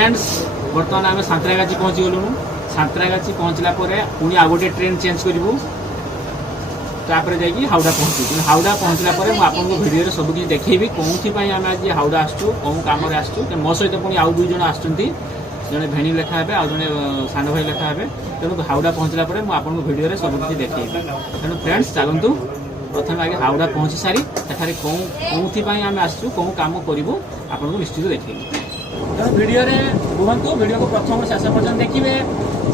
Friends बर्तमान आम सांतरागाछी पहुँची गलु। सांतरागाछी पहुँचला पुणी आ गोटे ट्रेन चेंज करूँ तापर जाकि हावड़ा पहुँचू। हावड़ा पहुँचला मुझे भिडियो सबकि देखी कौन आम आज हावड़ा आसू कौन कम आसू मो सहित पुणी आउ 2 जन आस जड़े भेणी लेखा हे आउ जड़े सान भाई लेखा हे। तेणु हावड़ा पहुँचला मुझे भिडियो सबकि देखी तेणु फ्रेंड्स चलतु प्रथम आगे हावड़ा पहुँची सारी सेठारे कौन आम आसू कौन कम करूँ आपको निश्चित देखी। तेणु भिडियो रुहतु भिडियो को प्रथम शेष पर्यटन देखिए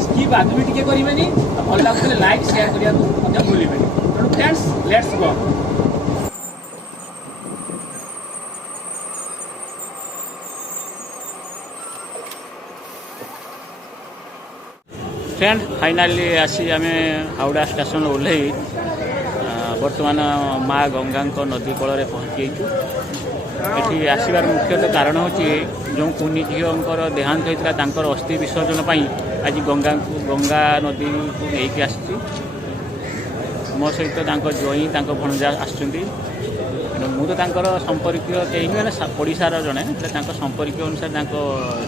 स्किप आदि भी टी करेंगे भल लगे लाइक शेयर करने भूलें। तेणु friends let's go. Friend finally आसी आम हावड़ा स्टेशन ओह्ल बर्तमान माँ गंगा नदी कूल पहुँची ये आसबार मुख्यतः कारण हूँ जो कुनी झीर देहांत होता अस्थि विसर्जन आज गंगा नदी को लेकिन आसी मो सहित ज्वाई भणजा आस मु तो संपर्क कहीं मैंने ओडार जड़े संपर्क अनुसार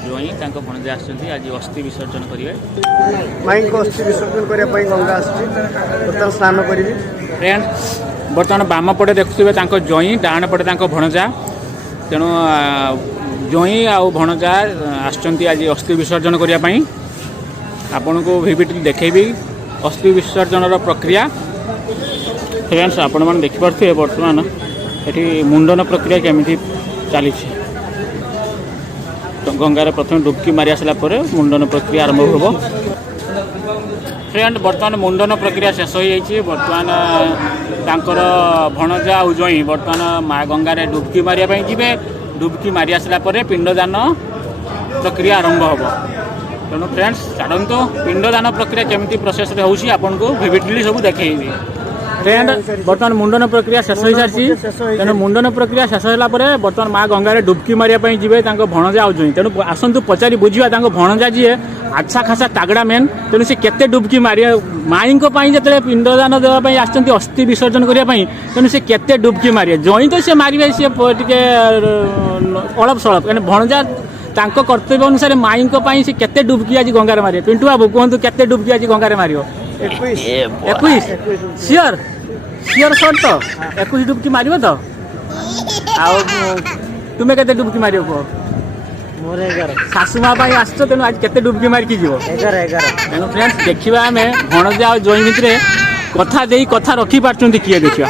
ज्वाई भणजा आस आज अस्थि विसर्जन करेंगे। माई को अस्थि विसर्जन करने गंगा स्नान करी। फ्रेंड बर्तमान बाम पटे देखुए ज्वाई डाण पटे भणजा तेणु ज्वाई आउ भणजा आसुँच आज अस्थि विसर्जन करने आपण को भिडियो देखेबी अस्थि विसर्जन प्रक्रिया। फ्रेंड्स आपण मैंने देखिपे बर्तमान ये मुंडन प्रक्रिया केमी चली गंगार प्रथम डुबकी मारी आसला मुंडन प्रक्रिया आरंभ हो। फ्रेंड बर्तमान मुंडन प्रक्रिया शेष हो जाइए। बर्तमान तांकर भणजा आ ज्वाई बर्तमान माँ गंगार डुबकी मारे जी डुबकी मारी आसला पिंडदान प्रक्रिया आरंभ हो। तेणु फ्रेंड्स चलतु पिंडदान प्रक्रिया केमी प्रोसेस होगी आपन को भिडियो सब देखी। फ्रेंड बर्तमान मुंडन प्रक्रिया शेष हो सारी तेणु मुंडन प्रक्रिया शेष होला बर्तमान माँ गंगार डुबकी मारे जी भणजा आ ज्वाई तेणु आसतु पचारि बुझा भणजा जी आछा खासा तागड़ा मेन तेणु से केते डुबकी मारे माई जो पिंडदान देवाई आसती अस्थि विसर्जन करने तेणु से केते डुबकी मारे ज्वाई तो सी मारे सी टे अलप सलप कहने भणजा कर्तव्य अनुसार माई से केते डुबकी आज गंगार मारे। पिंटू बाबू कहतु केते डुबकी आज गंगार मारियो 21 सियोर सियोर सर तो 21 डुबकी मारियो तो तुम्हें केते डुबकी मारियो कह मोर 11 सासुमा आस तेणु आज केते डुबकी मारिकी जीव 11 तेणु फ्रेंड्स देखा आम भणजा और ज्वाई भितर कथा दे कथा रखी पार्टी किए देखा।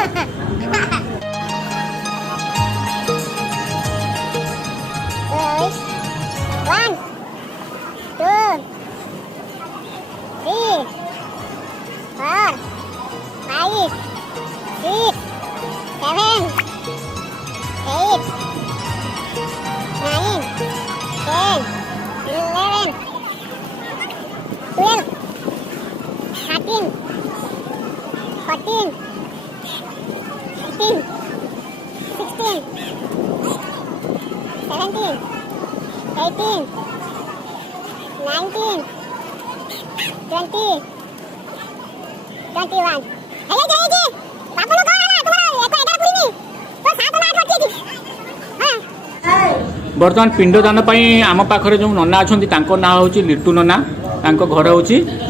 बर्तमान पिंडदान आम पाखे जो नना अच्छा ना हूँ लिटू नना घर हूँ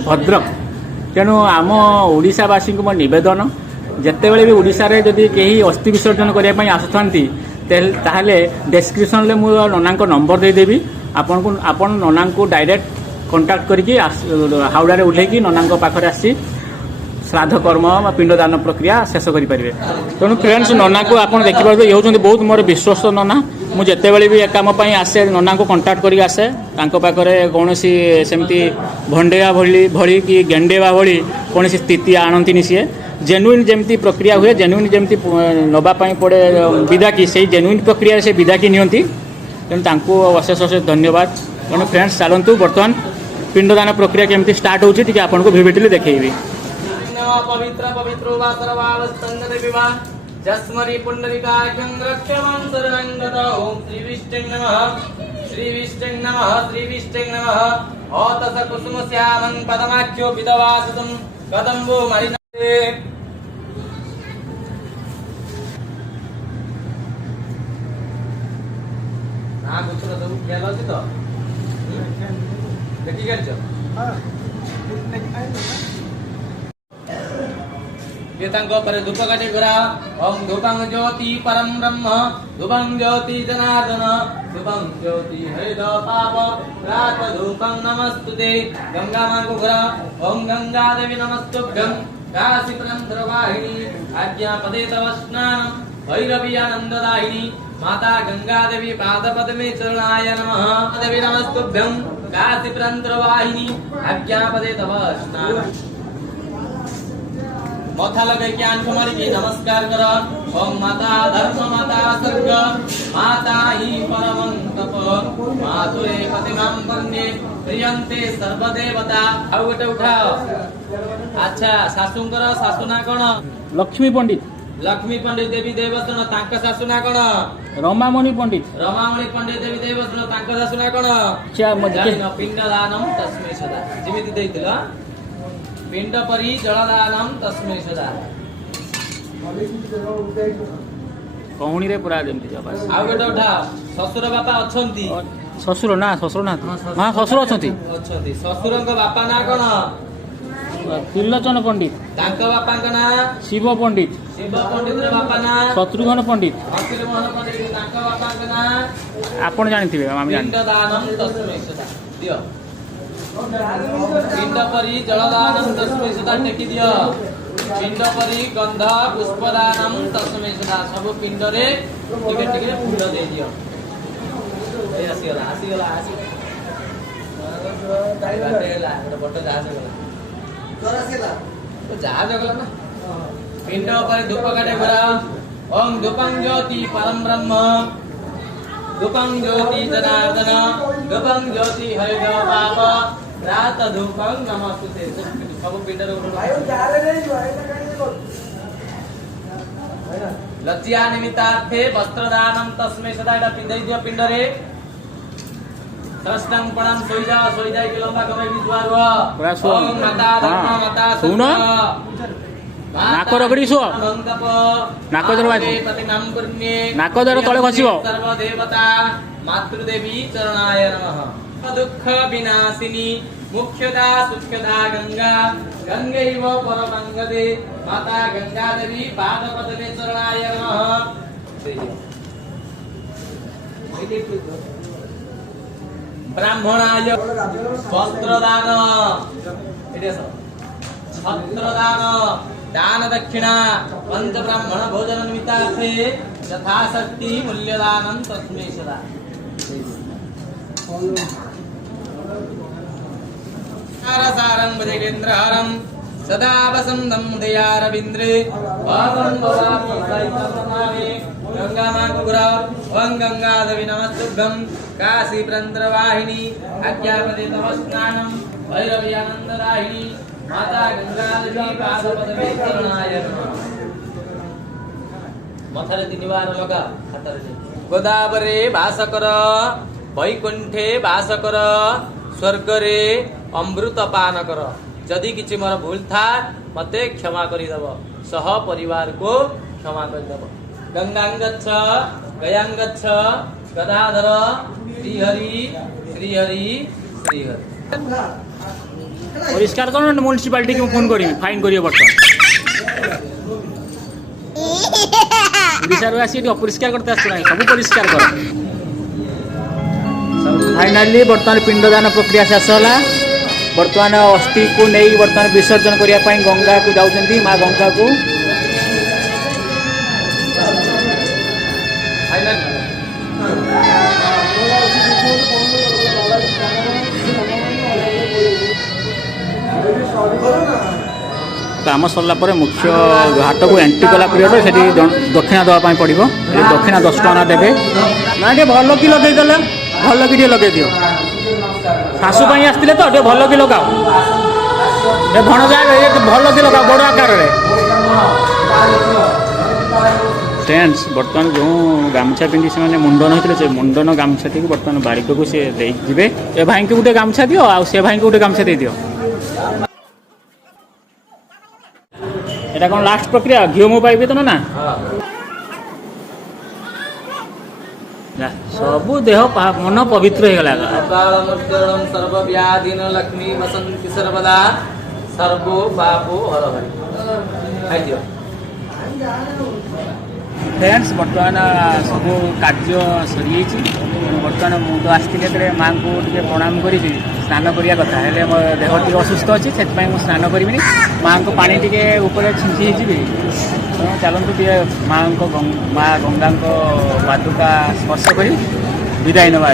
भद्रक। तेणु आम ओडावासी को नवेदन जिते बड़े भी ओडिशा रे जदि कहीं अस्थि विसर्जन करने आसुता ताहले डिस्क्रिप्शन में मुझे नना नंबर देदेवी आपन नना को डायरेक्ट कांटेक्ट करके हावड़ा रे उठेकी नना पाखे आसी श्राद्ध कर्म पिंडदान प्रक्रिया शेष करेंगे। तेणु फ्रेंड्स नना को आप देखिए ये हूँ बहुत मोर विश्वस्त नना मुझे बड़े भी कम आसे नना को कंटाक्ट करके आसे पाखे कौन सेमती भंडेवा भली कि गेंडेवा भली कौन स्थिति आणती सी जेन्युइन जमती प्रक्रिया हुए जेन्युइन जमती नवापाई पड़े विदाकी से जेन्युइन प्रक्रिया से विदाकी नियंती तेणु अशेष अशेष धन्यवाद। तेणु फ्रेंड्स चलतु बर्तमान पिंडदान प्रक्रिया केमती स्टार्ट होती आपको भिडियो देखी। पवित्र पवित्रो वा सर्वावस्थान विवाह जस्मरी पुंडरीकाख्यं रक्षमां सर्वंगता ओम श्री विष्णु नमः श्री विष्णु नमः श्री विष्णु नमः ओतस कुसुम श्यामं पदमाख्यो विदवासतम कदम्बो मणिनाथे ना कुछ सब ख्याल अछि तो देखी कर ये तांको परे धूप काटे करा ओम धूपं ज्योति परम ब्रह्म धूपं ज्योति जनार्दन धूपं ज्योति हरिद पाप प्रात धूपं नमस्तुते गंगा मां को करा ओम गंगा देवी नमस्तुभ्यं काशी प्रंध्रवाहिनी आज्ञापदे तव स्नानं भैरवी आनंददायिनी माता गंगा देवी पादपद्मे चरणाय नमः देवी नमस्तुभ्यं काशी प्रंध्रवाहिनी आज्ञापदे तव स्नानं मथा लगे के आंख मारी के नमस्कार कर ओम माता धर्म माता सर्ग माता ही परमं तप मातुरे प्रतिमां वन्ये प्रियन्ते सर्वदेवता आउ गोटे उठाओ अच्छा सासुंकर सासुना कोन लक्ष्मी पंडित देवी देवस्वन तांक सासुना कोन रमामणि पंडित देवी देवस्वन तांक सासुना कोन पिंडदानं तस्मै सदा जेमिति देइतिला पिंड परी जलदानम तस्मै सदा कहूनी रे पूरा जेमति जबास आउ गोटे उठा ससुर बापा अछंती ଶ୍ୱଶୁର ନା ହଁ ଶ୍ୱଶୁର ଅଛନ୍ତି अछंती ससुरଙ୍କ बापा ना कोन त्रिलोचन पंडित तांक बापाଙ୍କ ना शिव पंडित ର ବାପା ନା शत्रुघ्न पंडित ଅଖିଳ ମୋହନ ପଣ୍ଡିତ ତାଙ୍କ ବାପାଙ୍କ ନା ଆପଣ ଜାଣିଥିବେ ଆମେ ଜାଣି ପିଣ୍ଡଦାନମ ତସ୍मै ସଦା ଦିଅ पिंड परी जलदानम तस्मै सदा टेकी दियो पिंड परी गंध पुष्पदानम तस्मै सदा सब पिंड रे टिके टिके फूल दे दियो ए आसीगला ताई बाटेला बट जहाज गला तोर आसीला तो जहाज गला ना पिंड परी धूप काटे भरा ओम धूपं ज्योति परम ब्रह्म धूपं ज्योति जनार्दन धूपं ज्योति हरिदेव पाप रात धूपं नमस्ते सब पिंड रे लज्जा निमित्तार्थे वस्त्रदानं तस्मै सदा एटा पिंदई दियो पिंड रे सष्टं पणं सोई जाय के लंबा कमे भी दुआर ओम माता धर्म माता सुन नाक रगड़ी शो नाक दरवाजे प्रतिमां पुण्ये नाक दर तळे खसिबो सर्व देवता मातृदेवी चरणाय नमः दुःख विनाशिनी मुख्यदा सुख्यदा गंगा गंगैव परमंगदे माता गंगा देवी पादपद्मे चरणाय नमः ब्राह्मणाय वस्त्रदान छत्रदान दान दक्षिणा पंच ब्राह्मण भोजन निमित्तार्थे यथाशक्ति मूल्यदानं तस्मै सदा सारं भजगेन्द्रहारं सदा वसन्तं दयारविन्द्रे पावनं भवामि सहितनामे गंगा मां गुरा ओं गंगा देवी नमस्तुभ्यं काशी प्रंत्रवाहिनी आज्ञापदे तव स्नानं भैरवी आनंददायिनी माता गंगा देवी पादपद्मे चरणाय नमः मथरे 3 बार लगा हातरे गोदावरे वास कर वैकुंठे वास कर स्वर्ग रे अमृत पान कर जदि किछि मोर भूल था मते क्षमा करि दब सह परिवार को क्षमा करि दब गंगां गच्छ गयां गच्छ गदाधर श्री हरि श्री हरि श्री हरि परिष्कार करो म्युनिसिपालिटी को फोन करी फाइन करियो बर्तमान ओडिसा रो आसी अपरिष्कार करते आसु नाही सब परिष्कार कर फाइनाली बर्तमान पिंडदान प्रक्रिया शेष होला बर्तमान अस्थि को नहीं बर्तमान विसर्जन करिया पई गंगा को जाउछंती मां गंगा को काम सरला पर मुख्य घाट को एंट्री कला पीरियड से दक्षिणा देवाई पड़ो दक्षिणा 10 टका देवे ना भल कि लगे भल कि लगे दियो शाशु आसते तो भल कि लगाओ भणजा भल कि लगाओ बड़ आकार फ्रेंड्स बर्तमान जो गामछा पिंधि से मुंडन होते से मुंडन गामछा टी बर्तमान बारिक को सी दे ए भाई को गोटे गामछा दियो आ से भाई को गोटे गामछा दे दियो এটা কোন লাস্ট প্রক্রিয়া ঘিও মো পাইবে তো না ସବୁ ଦେହ ମନ ପବିତ୍ର ହେଇଗଲା। ଅକାଳମୃତ୍ୟୁର୍ଣଂ ସର୍ବବ୍ୟାଧିନ ଲକ୍ଷ୍ମୀ ବସନ୍ତି ସର୍ବଦା ସର୍ବୋ ପାପୋ ହର ହରି। ଖାଇଦିଅ। ଫ୍ରେଣ୍ଡସ୍ ବର୍ତ୍ତମାନ ସବୁ କାର୍ଯ୍ୟ ସରିଯାଇଛି। ବର୍ତ୍ତମାନ ମୁଁ ତ ଆସିଥିଲି ଯେତେବେଳେ ମାଆଙ୍କୁ ଟିକେ ପ୍ରଣାମ କରିକି ସ୍ନାନ କରିବା କଥା, ହେଲେ ମୋ ଦେହ ଟିକେ ଅସୁସ୍ଥ ଅଛି, ସେଥିପାଇଁ ମୁଁ ସ୍ନାନ କରିବିନି। ମାଆଙ୍କ ପାଣି ଟିକେ ଉପରେ ଛିଞ୍ଚି ହେଇଯିବି। ତେଣୁ ଚାଲନ୍ତୁ ଟିକେ ମାଆଙ୍କ ମା ଗଙ୍ଗାଙ୍କ ପାଦୁକା ସ୍ପର୍ଶ କରି ବିଦାୟ ନେବା।